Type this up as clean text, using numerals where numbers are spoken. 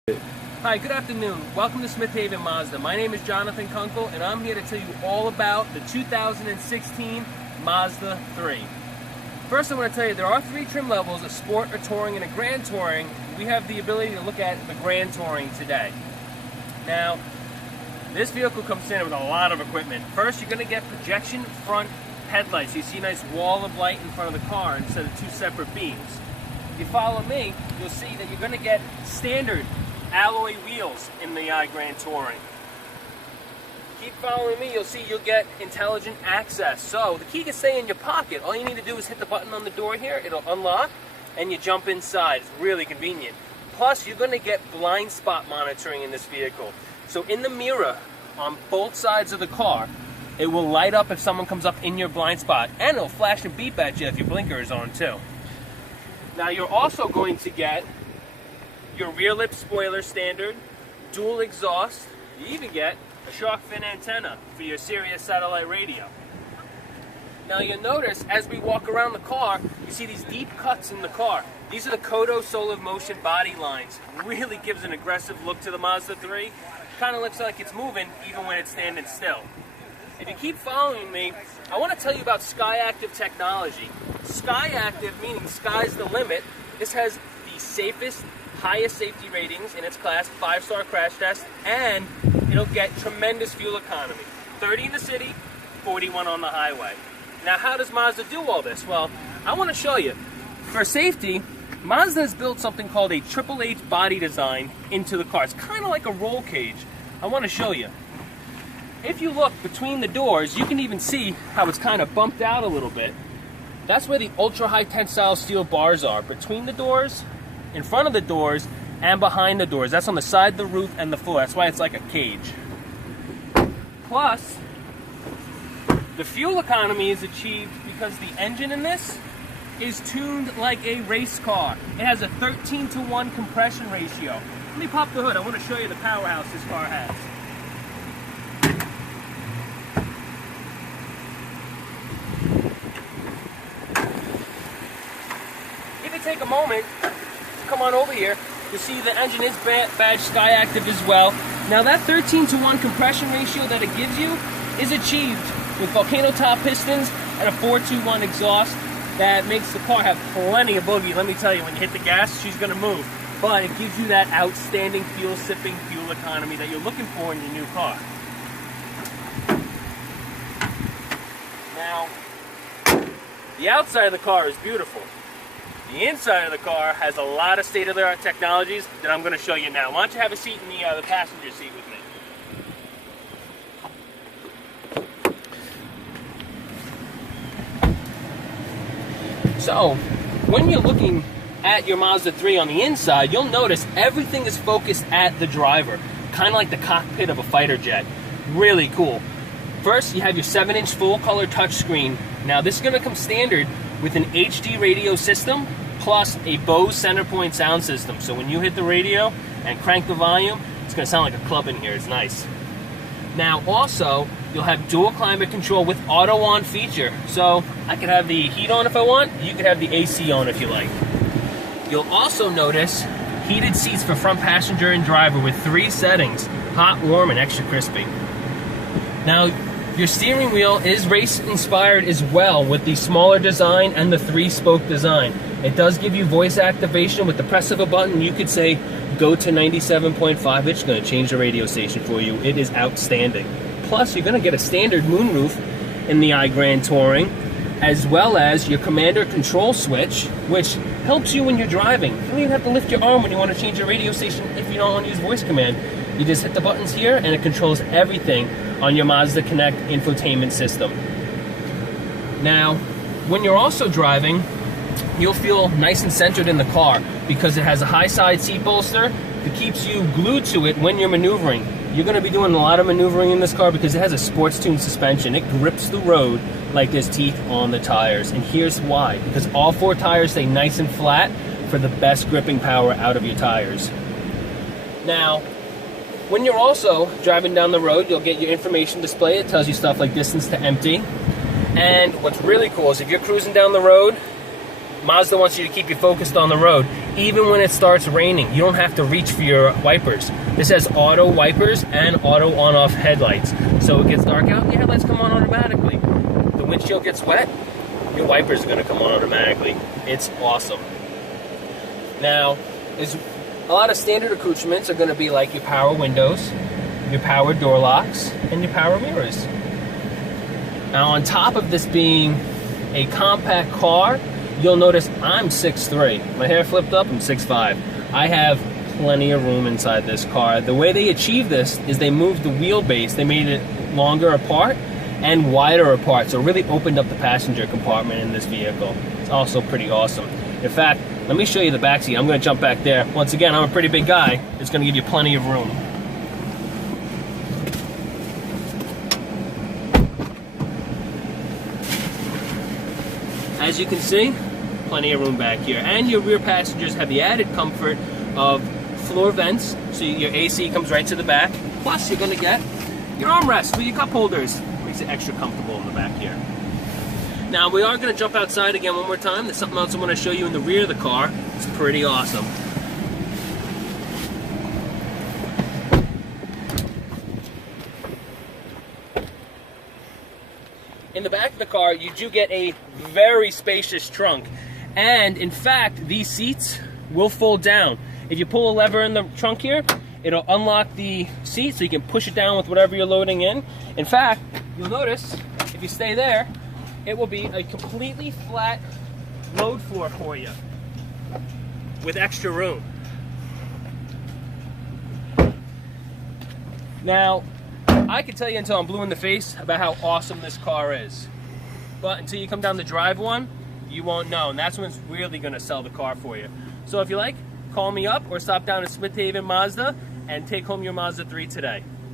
Hi, good afternoon. Welcome to Smith Haven Mazda. My name is Jonathan Kunkel, and I'm here to tell you all about the 2016 Mazda 3. First, I want to tell you there are three trim levels: a Sport, a Touring, and a Grand Touring. We have the ability to look at the Grand Touring today. Now, this vehicle comes in with a lot of equipment. First, you're going to get projection front headlights. You see a nice wall of light in front of the car instead of two separate beams. If you follow me, you'll see that you're going to get standard alloy wheels in the Grand Touring. Keep following me, you'll see you'll get intelligent access. So the key can stay in your pocket. All you need to do is hit the button on the door here, it'll unlock, and you jump inside. It's really convenient. Plus, you're going to get blind spot monitoring in this vehicle. So in the mirror on both sides of the car, it will light up if someone comes up in your blind spot, and it'll flash and beep at you if your blinker is on too. Now you're also going to get your rear lip spoiler standard, dual exhaust. You even get a shark fin antenna for your Sirius satellite radio. Now you'll notice as we walk around the car, you see these deep cuts in the car. These are the Kodo Solar Motion body lines. Really gives an aggressive look to the Mazda 3. Kind of looks like it's moving even when it's standing still. If you keep following me, I want to tell you about SkyActiv technology. SkyActiv meaning sky's the limit. This has the safest, highest safety ratings in its class, 5-star crash test, and it'll get tremendous fuel economy. 30 in the city, 41 on the highway. Now, how does Mazda do all this? Well, I want to show you. For safety, Mazda has built something called a Triple H body design into the car. It's kind of like a roll cage. I want to show you. If you look between the doors, you can even see how it's kind of bumped out a little bit. That's where the ultra-high tensile steel bars are, between the doors, in front of the doors, and behind the doors. That's on the side, the roof, and the floor. That's why it's like a cage. Plus, the fuel economy is achieved because the engine in this is tuned like a race car. It has a 13-to-1 compression ratio. Let me pop the hood. I want to show you the powerhouse this car has. If you take a moment, come on over here, you'll see the engine is badged SkyActiv as well. Now that 13-to-1 compression ratio that it gives you is achieved with volcano top pistons and a 4-to-1 exhaust that makes the car have plenty of boogie. Let me tell you, when you hit the gas, she's going to move. But it gives you that outstanding fuel-sipping fuel economy that you're looking for in your new car. Now, the outside of the car is beautiful. The inside of the car has a lot of state-of-the-art technologies that I'm going to show you now. Why don't you have a seat in the passenger seat with me? So, when you're looking at your Mazda 3 on the inside, you'll notice everything is focused at the driver, kind of like the cockpit of a fighter jet. Really cool. First, you have your 7-inch full-color touchscreen. Now, this is going to come standard with an HD radio system plus a Bose Centerpoint sound system. So when you hit the radio and crank the volume, it's going to sound like a club in here. It's nice. Now also, you'll have dual climate control with auto on feature. So I could have the heat on if I want. You could have the AC on if you like. You'll also notice heated seats for front passenger and driver with 3 settings: hot, warm, and extra crispy. Now, your steering wheel is race-inspired as well with the smaller design and the 3-spoke design. It does give you voice activation. With the press of a button, you could say, go to 97.5. It's going to change the radio station for you. It is outstanding. Plus, you're going to get a standard moonroof in the Grand Touring, as well as your commander control switch, which helps you when you're driving. You don't even have to lift your arm when you want to change your radio station if you don't want to use voice command. You just hit the buttons here, and it controls everything on your Mazda Connect infotainment system. Now, when you're also driving, you'll feel nice and centered in the car because it has a high side seat bolster that keeps you glued to it when you're maneuvering. You're going to be doing a lot of maneuvering in this car because it has a sports-tuned suspension. It grips the road like there's teeth on the tires. And here's why. Because all 4 tires stay nice and flat for the best gripping power out of your tires. Now, when you're also driving down the road, you'll get your information display. It tells you stuff like distance to empty. And what's really cool is if you're cruising down the road, Mazda wants you to keep you focused on the road. even when it starts raining, you don't have to reach for your wipers. This has auto wipers and auto on-off headlights. So it gets dark out, your headlights come on automatically. The windshield gets wet, your wipers are gonna come on automatically. It's awesome. Now, there's a lot of standard accoutrements are gonna be like your power windows, your power door locks, and your power mirrors. Now, on top of this being a compact car, you'll notice I'm 6'3". My hair flipped up, I'm 6'5". I have plenty of room inside this car. The way they achieved this is they moved the wheelbase. They made it longer apart and wider apart, so it really opened up the passenger compartment in this vehicle. It's also pretty awesome. In fact, let me show you the back seat. I'm going to jump back there. Once again, I'm a pretty big guy. It's going to give you plenty of room. As you can see, plenty of room back here. And your rear passengers have the added comfort of floor vents, so your AC comes right to the back. Plus, you're going to get your armrest with your cup holders. Makes it extra comfortable in the back here. Now, we are going to jump outside again one more time. There's something else I want to show you in the rear of the car. It's pretty awesome. In the back of the car, you do get a very spacious trunk. And in fact, these seats will fold down. If you pull a lever in the trunk here, it'll unlock the seat so you can push it down with whatever you're loading in. In fact, you'll notice, if you stay there, it will be a completely flat load floor for you with extra room. Now, I can tell you until I'm blue in the face about how awesome this car is. But until you come down to drive one, you won't know. And that's when it's really going to sell the car for you. So if you like, call me up or stop down at Smith Haven Mazda and take home your Mazda 3 today.